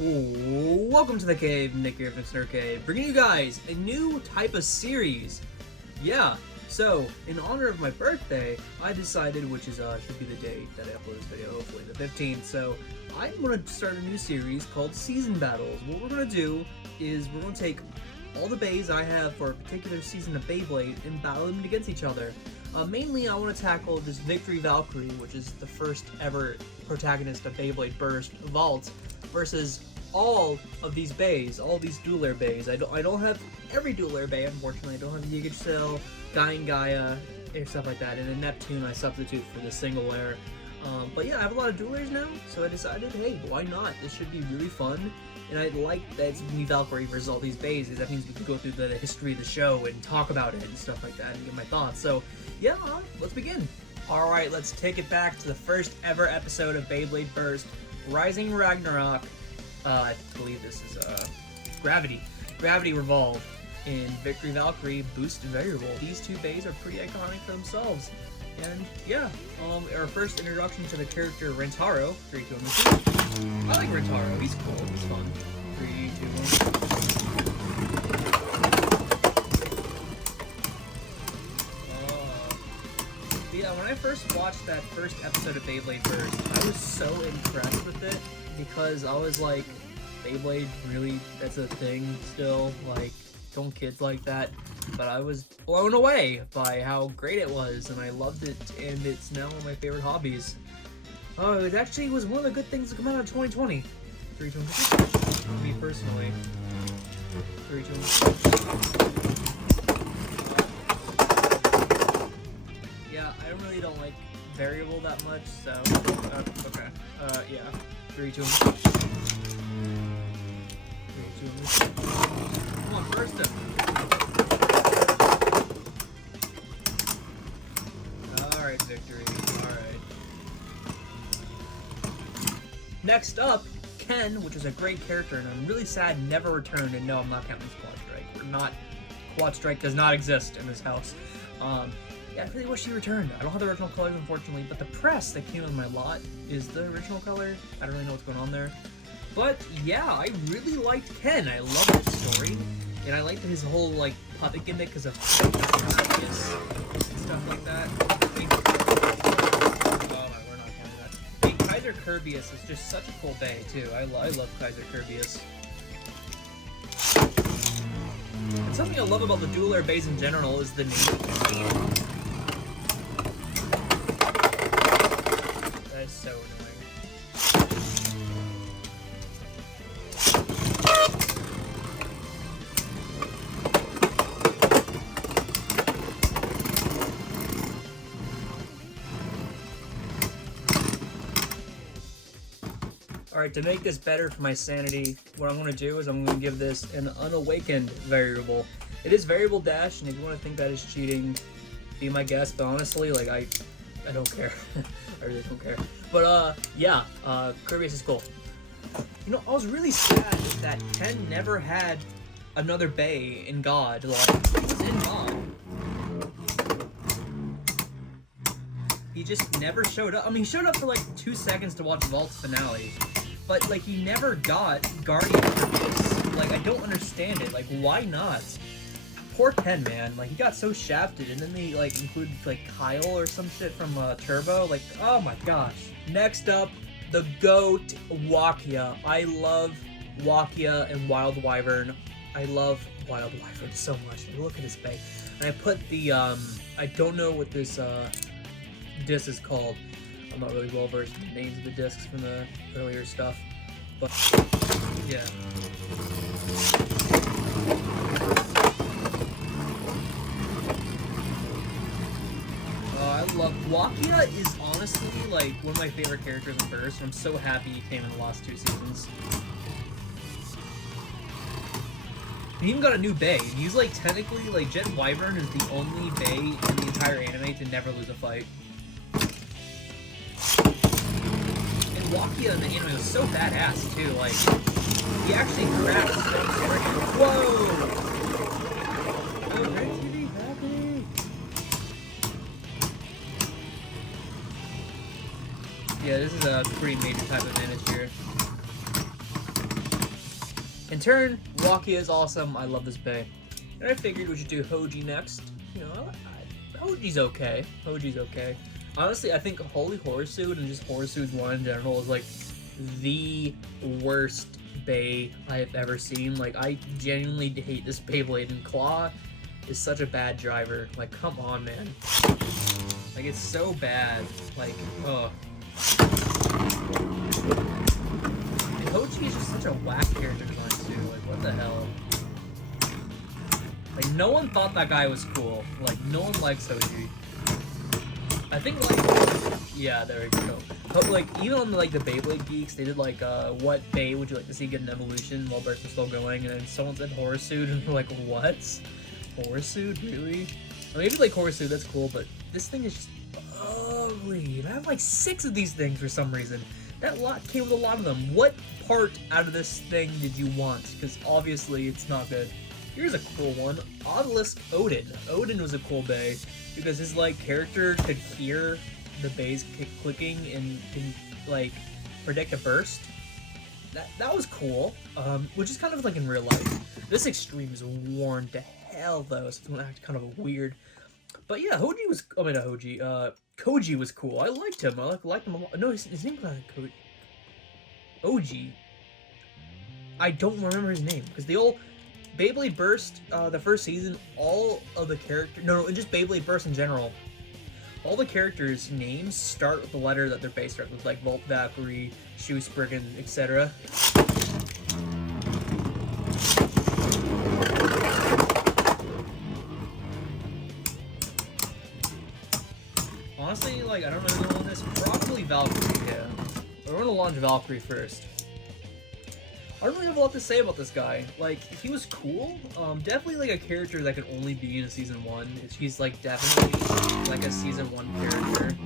Welcome to the cave, Nick here from Snurk Cave, bringing you guys a new type of series. Yeah, so in honor of my birthday, I decided, which is should be the date that I upload this video, hopefully the 15th. So I'm gonna start a new series called Season Battles. What we're gonna do is we're gonna take all the bays I have for a particular season of Beyblade and battle them against each other. Mainly, I want to tackle this Zeus Valkyrie, which is the first ever protagonist of Beyblade Burst Vault, versus all of these bays, all these dual air bays. I don't have every dual air bay, unfortunately. I don't have Yigichsil, Guy and Gaia, or stuff like that. And then Neptune I substitute for the single air. But yeah, I have a lot of dual airs now, so I decided, hey, why not? This should be really fun. And I like that it's Zeus Valkyrie versus all these bays, because that means we can go through the history of the show and talk about it and stuff like that and get my thoughts. So yeah, let's begin. Alright, let's take it back to the first ever episode of Beyblade Burst, Rising Ragnarok. I believe this is Gravity Revolve in Zeus Valkyrie Boost and Variable. These two bays are pretty iconic for themselves. And yeah, our first introduction to the character Rentaro. 3, 2, 1. I like Rentaro. He's cool. He's fun. 3, 2, 1. Yeah, when I first watched that first episode of Beyblade Burst, I was so impressed with it because I was like, Beyblade, really? That's a thing still? Like, don't kids like that? But I was blown away by how great it was, and I loved it, and it's now one of my favorite hobbies. Oh, it actually was one of the good things to come out of 2020. 3, 2, 1. Me personally. 3, 2, 1. Yeah, I really don't like variable that much, so okay. Yeah. 3, 2, 1. 3, 2, 1. Come on, burst him. Alright, victory. Alright. Next up, Ken, which was a great character, and I'm really sad never returned, and no, I'm not counting Quad Strike. Quad Strike does not exist in this house. Yeah, I really wish he returned. I don't have the original colors, unfortunately, but the press that came with my lot is the original color. I don't really know what's going on there. But yeah, I really liked Ken. I love his story, and I liked his whole, like, puppet gimmick because of and stuff like that. We're not counting that. Hey, Kaiser Kirbyus is just such a cool bay, too. I love Kaiser Kirbyus. And something I love about the dual air bays in general is the name. That is so annoying. Alright, to make this better for my sanity, what I'm going to do is I'm going to give this an unawakened variable. It is variable dash, and if you want to think that is cheating, be my guest, but honestly, like, I don't care. I really don't care. But, yeah, Kirby's is cool. You know, I was really sad that Ken never had another bay in God. Like, he was in God. He just never showed up. I mean, he showed up for, like, 2 seconds to watch Vault's finale. But, like, he never got Guardian Kirby's. Like, I don't understand it. Like, why not? Poor Ken, man. Like, he got so shafted, and then they, like, included, like, Kyle or some shit from Turbo. Like, oh my gosh. Next up, the GOAT, Wakia. I love Wakia and Wild Wyvern. I love Wild Wyvern so much. Look at his bay. And I put the, I don't know what this, disc is called. I'm not really well versed in the names of the discs from the earlier stuff, but yeah. I love Wakia. Is honestly like one of my favorite characters in Burst, and I'm so happy he came in the last 2 seasons. He even got a new bay. He's like technically like Jet Wyvern is the only bay in the entire anime to never lose a fight. Wakia in the anime was so badass too, like, he actually grabbed things for him. Whoa! Oh, great TV, happy! Yeah, this is a pretty major type advantage here. In turn, Wakia is awesome. I love this bay. And I figured we should do Hoji next. You know, Hoji's okay. Hoji's okay. Honestly, I think Holy Horsuit and just Horsuit's one in general is like the worst bay I have ever seen. Like, I genuinely hate this Beyblade, and Claw is such a bad driver. Like, come on, man. Like, it's so bad. Like, ugh. And Hoji is just such a whack character design too. Like, what the hell? Like, no one thought that guy was cool. Like, no one likes Hoji. I think, like, yeah, there we go. But, like, even on, like, the Beyblade Geeks, they did, like, what Bay would you like to see get an evolution while Burst was still going, and then someone said Horsuit, and we're like, what? Horsuit? Really? I mean, maybe, like, Horsuit, that's cool, but this thing is just ugly. And I have, like, 6 of these things for some reason. That lot came with a lot of them. What part out of this thing did you want? Because, obviously, it's not good. Here's a cool one. Obelisk Odin. Odin was a cool bay because his like character could hear the bays clicking and can like predict a burst. That was cool. Which is kind of like in real life. This extreme is worn to hell though, so it's gonna act kind of weird. But yeah, Hoji was. Oh, I mean, not Hoji. Koji was cool. I liked him. I liked him a lot. No, his name was not Koji. Oji. I don't remember his name because the old Beyblade Burst, the first season, all of the characters, no, just Beyblade Burst in general, all the characters' names start with the letter that they're based on, with like Zeus Valkyrie, Sprin, etc. Honestly, like, I don't really know on this. Probably Valkyrie, yeah. But we're gonna launch Valkyrie first. I don't really have a lot to say about this guy. Like, he was cool. Definitely like a character that could only be in a season 1. He's like definitely like a season 1 character.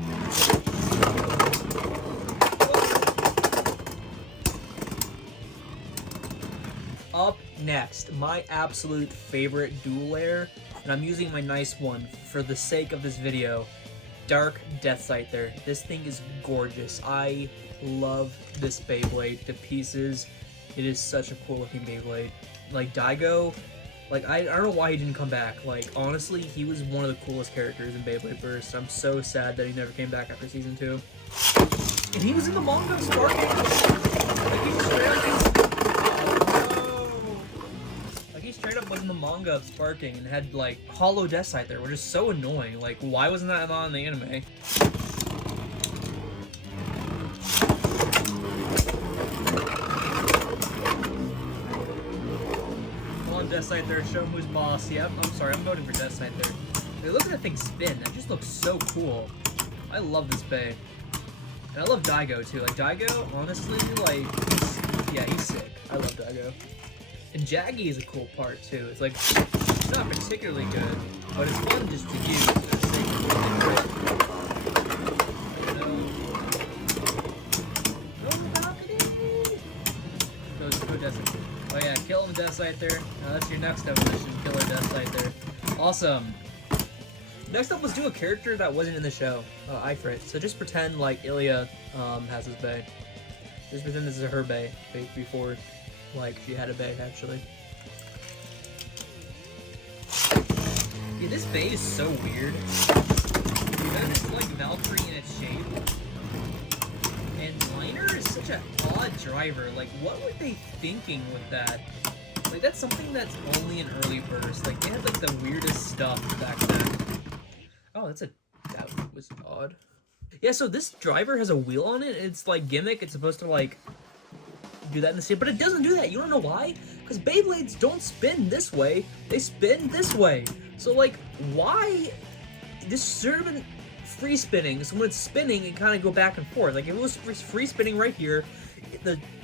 Up next, my absolute favorite dual lair, and I'm using my nice one for the sake of this video. Dark Death Scyther. This thing is gorgeous. I love this Beyblade to pieces. It is such a cool looking Beyblade. Like, Daigo, like, I don't know why he didn't come back. Like, honestly, he was one of the coolest characters in Beyblade Burst. I'm so sad that he never came back after season 2. And he was in the manga Sparking. Like, he straight up was in the manga of Sparking and had, like, Hollow Death Scyther, which is so annoying. Like, why wasn't that on in the anime? Death Scyther, show him who's boss. Yeah, I'm sorry, I'm voting for Death Scyther. Hey, look at that thing spin. That just looks so cool. I love this bay. And I love Daigo too. Like, Daigo, honestly, like, he's sick. I love Daigo. And Jaggy is a cool part too. It's like, it's not particularly good, but it's fun just to use for the sake of Go Death Scyther. Oh yeah, kill the Death Scyther. That's your next evolution, Killer Death Scyther. Awesome. Next up, let's do a character that wasn't in the show, Ifrit. So just pretend like Ilya has his bay. Just pretend this is her bay before, like, she had a bay actually. Yeah, this bay is so weird. That is like Valkyrie in its shape. And Liner is such an odd driver. Like, what were they thinking with that? Like, that's something that's only an early burst. Like, they had like the weirdest stuff back then. Oh, that was odd. Yeah, so this driver has a wheel on it. It's like gimmick. It's supposed to like do that in the scene, but it doesn't do that. You don't know why? Because Beyblades don't spin this way. They spin this way. So like, why? This should have been free spinning. So when it's spinning, it kind of go back and forth. Like, if it was free spinning right here,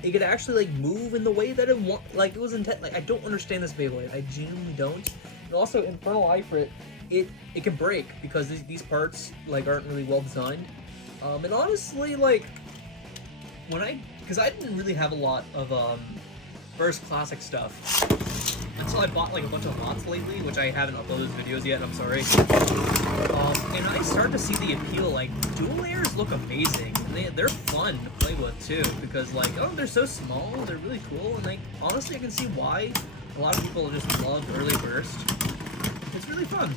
it could actually like move in the way that it like it was intent. Like, I don't understand this Beyblade. I genuinely don't. And also, Infernal Ifrit, it can break because these parts like aren't really well designed. And honestly, like, because I didn't really have a lot of Burst Classic stuff until I bought like a bunch of lots lately, which I haven't uploaded videos yet. I'm sorry. And I started to see the appeal. Like, dual layers look amazing, and they're fun to play with too, because like, oh, they're so small, they're really cool, and like, honestly, I can see why a lot of people just love early burst. It's really fun.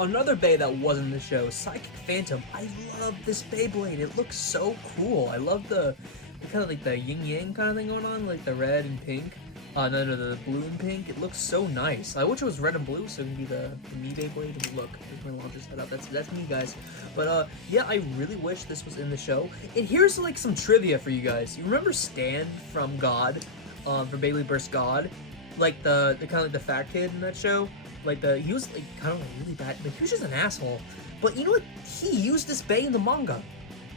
Another Bay that wasn't in the show, Psychic Phantom. I love this Beyblade. It looks so cool. I love the kind of like the yin yang kind of thing going on, like the red and pink. No, the blue and pink. It looks so nice. I wish it was red and blue, so it can be the me Beyblade. Look, here's my launcher setup. That's me, guys. But yeah, I really wish this was in the show. And here's like some trivia for you guys. You remember Stan from God, from Beyblade Burst God, like the kind of like the fat kid in that show. Like he was like kind of like really bad. Like he was just an asshole. But you know what? He used this Bay in the manga,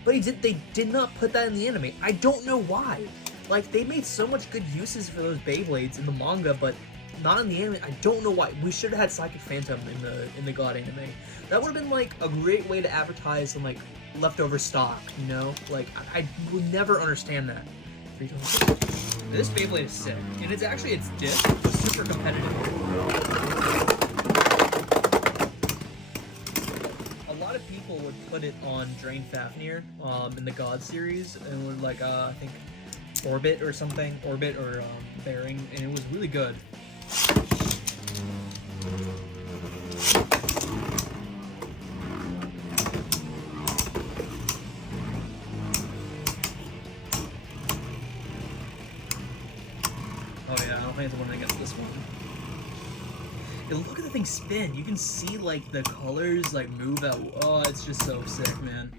but they did not put that in the anime. I don't know why. Like, they made so much good uses for those Beyblades in the manga, but not in the anime. I don't know why. We should have had Psychic Phantom in the God anime. That would have been like a great way to advertise some like leftover stock, you know? Like, I would never understand that. This Beyblade is sick, and it's actually its disc super competitive. A lot of people would put it on Drain Fafnir in the God series, and would like I think Orbit or something, Orbit or Bearing, and it was really good. Oh yeah, I don't think it's one against this one. And look at the thing spin. You can see like the colors like move out. Oh, it's just so sick, man.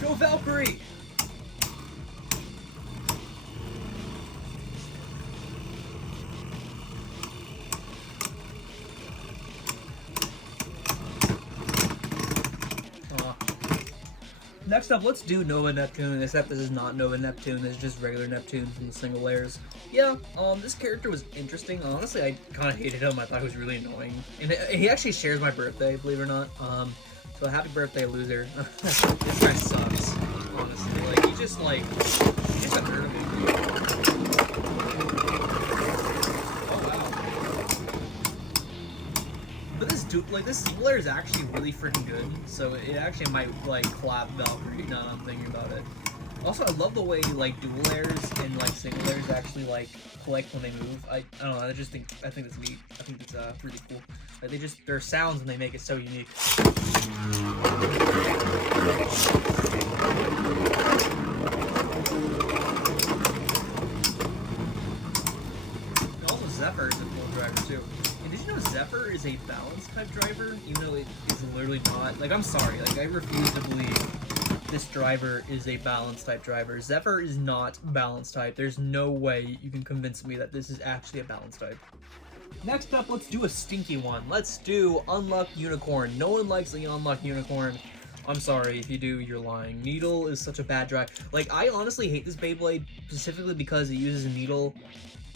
Go Valkyrie! Next up, let's do Nova Neptune, except this is not Nova Neptune, this is just regular Neptune from the single layers. Yeah, this character was interesting. Honestly, I kind of hated him. I thought he was really annoying. And he actually shares my birthday, believe it or not. So happy birthday, loser. This guy sucks, honestly. Like, he's just a nerd of it. Oh, wow. But this single layer is actually really freaking good, so it actually might, like, collab Valkyrie, now that I'm thinking about it. Also, I love the way, like, dual layers and, like, single layers actually, like, collect when they move. I don't know, I think that's neat. I think it's, really cool. Like, their sounds when they make it so unique. And also, Zephyr is a cool driver, too. And did you know Zephyr is a balance type driver, even though it is literally not? Like, I'm sorry, like, I refuse to believe this driver is a balance type driver. Zephyr is not balance type. There's no way you can convince me that this is actually a balance type. Next up, let's do a stinky one. Let's do Unluck Unicorn. No one likes the Unluck Unicorn. I'm sorry, if you do, you're lying. Needle is such a bad drive. Like, I honestly hate this Beyblade, specifically because it uses a needle.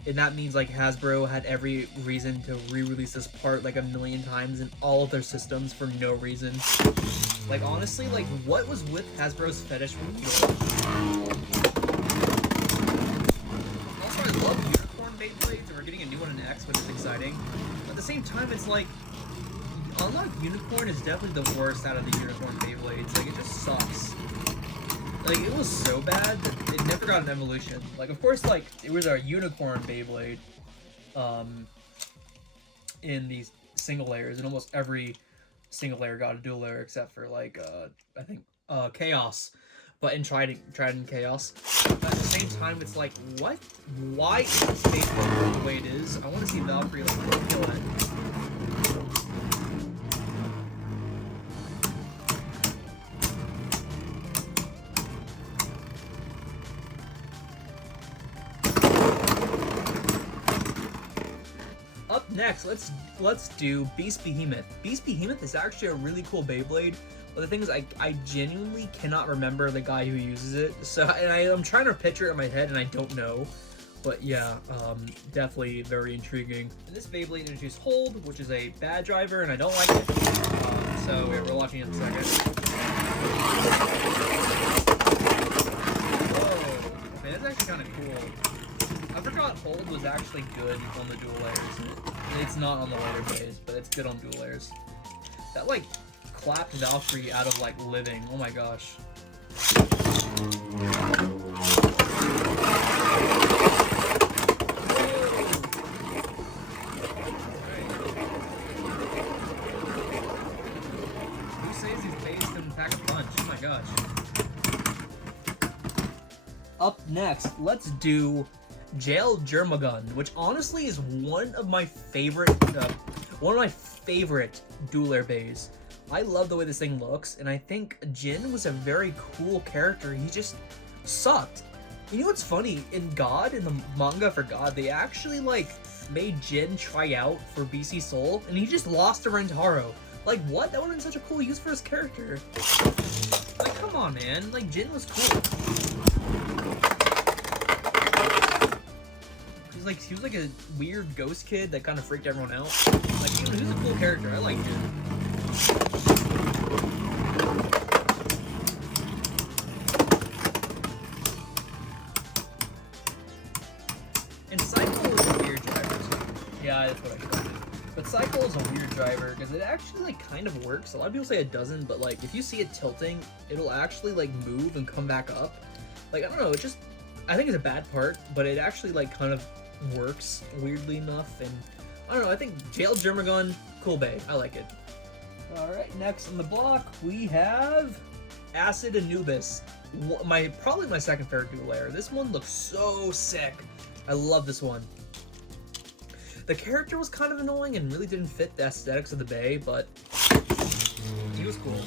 And that means, like, Hasbro had every reason to re-release this part, like, a million times in all of their systems for no reason. Like, honestly, like, what was with Hasbro's fetish for needle? Also, I love Unicorn Beyblades, and we're getting a new one in X, which is exciting. But at the same time, it's like, Unluck Unicorn is definitely the worst out of the Unicorn Beyblades. Like, it just sucks. Like, it was so bad that it never got an evolution. Like, of course, like, it was our Unicorn Beyblade, in these single layers, and almost every single layer got a dual layer except for, like, I think, Chaos. But in Trident Chaos. But at the same time, it's like, what? Why is this Beyblade the way it is? I want to see Valkyrie, like, kill it. Up next, let's do Beast Behemoth. Beast Behemoth is actually a really cool Beyblade, but the thing is, I genuinely cannot remember the guy who uses it. So, and I'm trying to picture it in my head, and I don't know. But yeah, definitely very intriguing. And this Beyblade introduced Hold, which is a bad driver, and I don't like it. So yeah, we're watching it in a second. Whoa, man, that's actually kind of cool. I forgot forgot hold was actually good on the dual layers. It's not on the later phase, but it's good on dual layers. That like clapped Valkyrie out of like living. Oh my gosh. Who says he's based in Pack a Punch? Oh my gosh. Up next, let's do Jail Germagun, which honestly is one of my favorite dual air bays. I love the way this thing looks, and I think Jin was a very cool character. He just sucked. You know what's funny? In God, in the manga for God, they actually like made Jin try out for BC Soul, and he just lost to Rentaro. Like what? That would have been such a cool use for his character. Like come on, man. Like Jin was cool. He was like a weird ghost kid that kind of freaked everyone out. Like he was a cool character. I liked him. And Cycle is a weird driver. Yeah, that's what I called it. But Cycle is a weird driver because it actually like kind of works. A lot of people say it doesn't, but like if you see it tilting, it'll actually like move and come back up. Like I don't know, it just I think it's a bad part, but it actually like kind of works weirdly enough, and I don't know, I think Jail Germagun, cool bay, I like it. Alright, next on the block we have Acid Anubis. Probably my second favorite dual layer. This one looks so sick. I love this one. The character was kind of annoying and really didn't fit the aesthetics of the bay, but he was cool.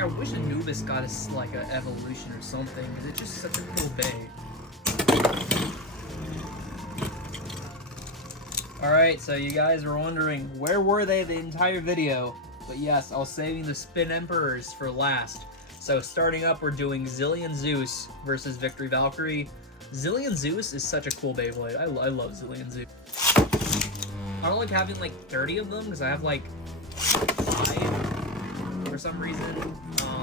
I wish Anubis got us like an evolution or something, because it's just such a cool bay. Alright, so you guys are wondering, where were they the entire video? But yes, I was saving the Spin Emperors for last. So starting up, we're doing Zillion Zeus versus Victory Valkyrie. Zillion Zeus is such a cool Beyblade. I love Zillion Zeus. I don't like having like 30 of them, because I have like 5 for some reason.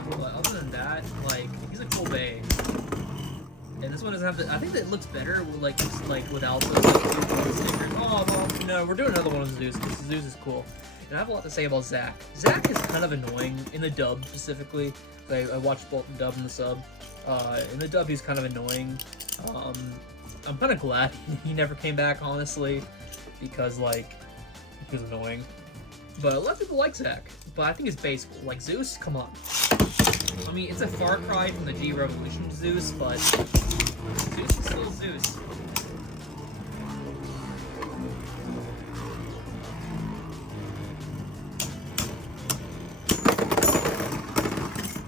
But other than that, like, he's a cool bay. And this one doesn't have the, I think that it looks better with like without the stickers. Oh well, no, we're doing another one of Zeus because Zeus is cool. And I have a lot to say about Zack. Zack is kind of annoying in the dub specifically. I watched both the dub and the sub. In the dub he's kind of annoying. I'm kind of glad he never came back, honestly, because like he was annoying. But a lot of people like Zack. But I think his base, like Zeus, come on. I mean, it's a far cry from the G Revolution Zeus, but Zeus is still Zeus.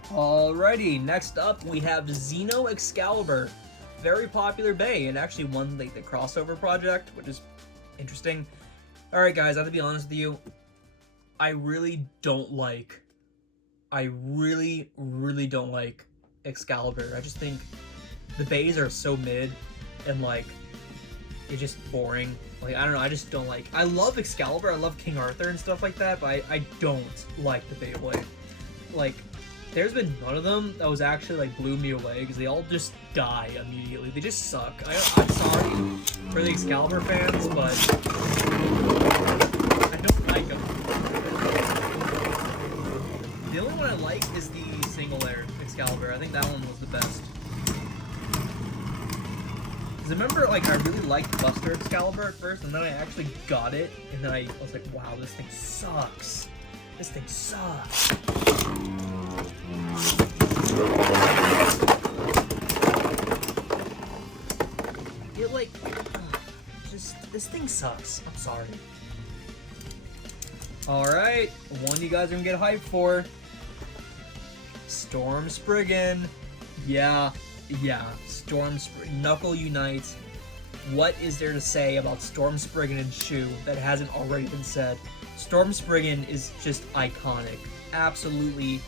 Alrighty, next up we have Zeno Excalibur. Very popular bay, and actually won like the crossover project, which is interesting. Alright guys, I have to be honest with you. I really don't like Excalibur. I just think the bays are so mid and like it's just boring. Like I don't know, I just don't like. I love Excalibur, I love King Arthur and stuff like that, but I don't like the Beyblade. Like there's been none of them that was actually like blew me away because they all just die immediately. They just suck. I'm sorry for the Excalibur fans, but I don't like them. The only one I like is the single layer Excalibur. I think that one was the best. Because I remember, like, I really liked Buster Excalibur at first, and then I actually got it, and then I was like, wow, this thing sucks. This thing sucks. It, like, this thing sucks. I'm sorry. Alright, one you guys are gonna get hyped for. Storm Spriggan. Yeah, Storm Spriggan. Knuckle Unites. What is there to say about Storm Spriggan and Shu that hasn't already been said? Storm Spriggan is just iconic. Absolutely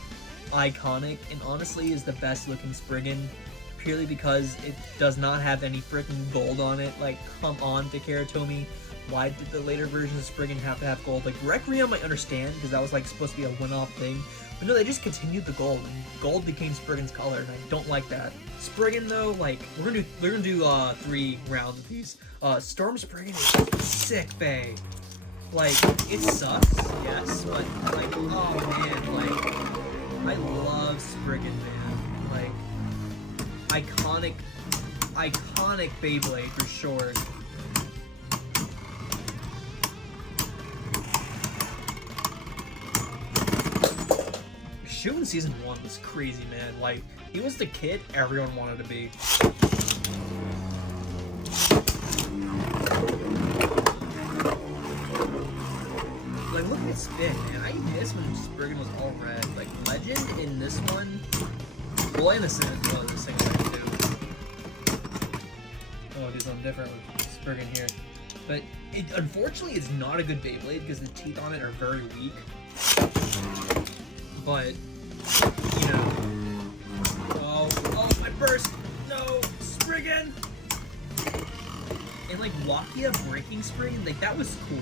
iconic, and honestly is the best looking Spriggan, purely because it does not have any freaking gold on it. Like, come on, Takara Tomy. why did the later versions of Spriggan have to have gold? Like, Requiem I understand, because that was like supposed to be a one-off thing. But no, they just continued the gold, and gold became Spriggan's color, and I don't like that. Spriggan though, like, we're gonna do 3 rounds of these. Storm Spriggan is sick, bae. Like, it sucks, yes, but like, oh man, like, I love Spriggan, man. Like, iconic Beyblade for sure. Shu in season 1 was crazy, man. Like, he was the kid everyone wanted to be. Like, look at Spin, man. I miss when Spriggan was all red. Like, Legend in this one. Well, in the same way too. Oh, do something different with Spriggan here. But it unfortunately it's not a good Beyblade because the teeth on it are very weak. But you know. Oh, my burst! No! Spriggan! And like Wakia breaking Spriggan, like that was cool.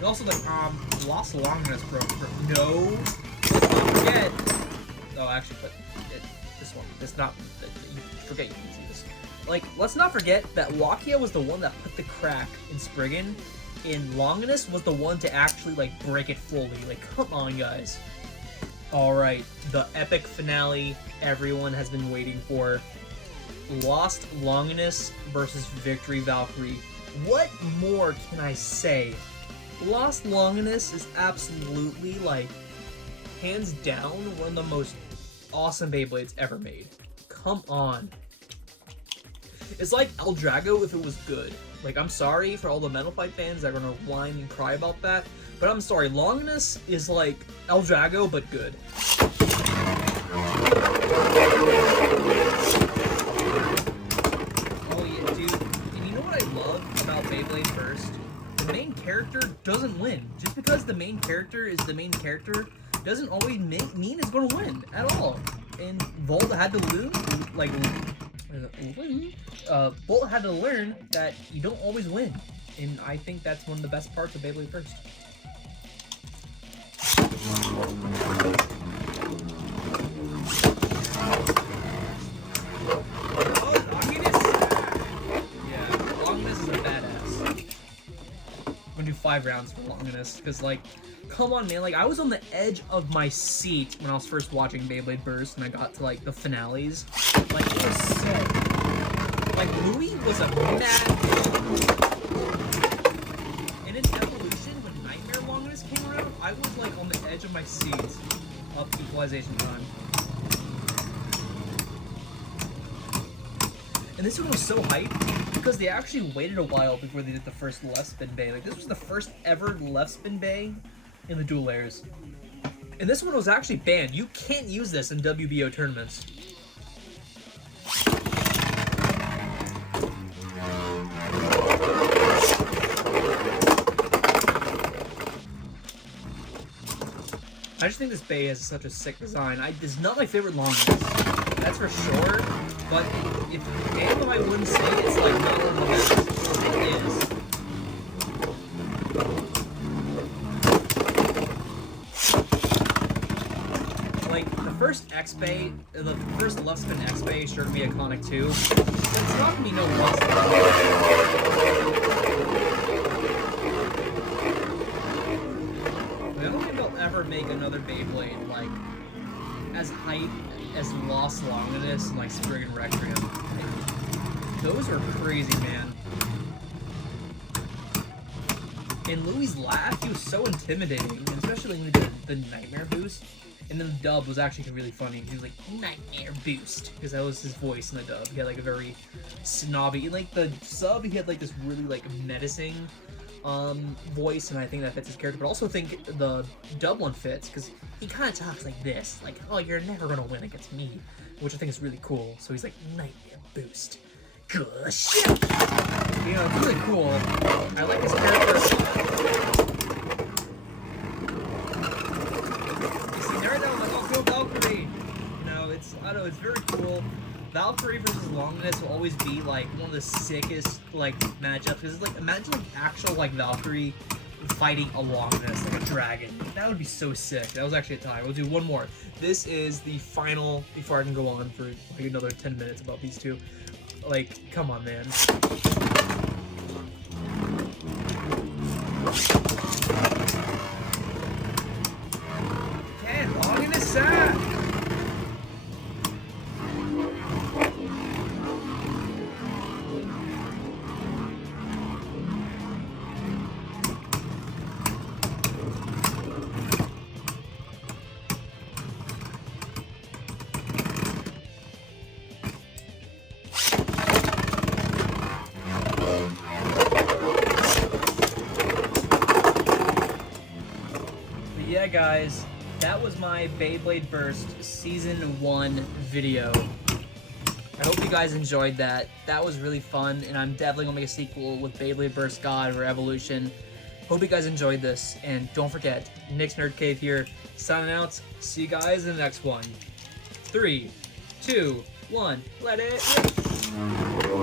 But also like Lost Longness broke. No! Don't forget. Oh, actually, but this one. It's not. You forget you can see this. Like, let's not forget that Wakia was the one that put the crack in Spriggan, and Longinus was the one to actually like break it fully. Like, come on, guys. Alright, the epic finale everyone has been waiting for. Lost Longinus versus Victory Valkyrie. What more can I say? Lost Longinus is absolutely, like, hands down, one of the most awesome Beyblades ever made. Come on. It's like El Drago if it was good. Like, I'm sorry for all the Metal Fight fans that are gonna whine and cry about that, but I'm sorry, Longinus is like El Drago, but good. Oh yeah, dude. And you know what I love about Beyblade Burst? The main character doesn't win. Just because the main character is the main character doesn't always mean it's gonna win at all. And Volta had to learn, like, Bolt had to learn that you don't always win. And I think that's one of the best parts of Beyblade Burst. Oh, Longinus! Yeah, Longinus is a badass. I'm gonna do 5 rounds for Longinus, because, like, come on, man. Like, I was on the edge of my seat when I was first watching Beyblade Burst, and I got to, like, the finales. Like, it was sick. Like, Louis was a mad and in Evolution, when Nightmare Longinus came around, I was, like, on the edge of my seat up equalization time. And this one was so hyped because they actually waited a while before they did the first left spin bay. Like, this was the first ever left spin bay in the dual layers. And this one was actually banned. You can't use this in WBO tournaments. I just think this bay has such a sick design. It's not my favorite Longinus, that's for sure. But if any of them I wouldn't say it's like not one of the best. It is. Like the first X bay, the first left spin X bay sure to be iconic too. But it's not gonna be no left spin. I don't think they'll ever make another Beyblade like as hype as Lost Longinus and like Spriggan Requiem. Like, those are crazy, man. And Louis' laugh, he was so intimidating, and especially when he did the Nightmare Boost. And then the dub was actually really funny. He was like, Nightmare Boost, because that was his voice in the dub. He had like a very snobby, like the sub, he had like this really like menacing voice, and I think that fits his character, but I also think the dub one fits because he kind of talks like this, like, oh, you're never gonna win against me, which I think is really cool. So he's like, Nightmare Boost, good shit. You know, it's really cool. I like his character. You see, there I know, like, Zeus Valkyrie. You know, it's, I don't know, it's very cool. Valkyrie versus Longinus will always be like one of the sickest like matchups because it's like imagine like actual like Valkyrie fighting a Longinus like a dragon. That would be so sick. That was actually a tie. We'll do one more. This is the final before I can go on for like another 10 minutes about these two. Like, come on, man. Man, Longinus sad. Yeah, guys, that was my Beyblade Burst Season 1 video. I hope you guys enjoyed that. That was really fun, and I'm definitely going to make a sequel with Beyblade Burst God or Evolution. Hope you guys enjoyed this, and don't forget, Nick's Nerd Cave here, signing out. See you guys in the next one. 3, 2, 1, let it rip.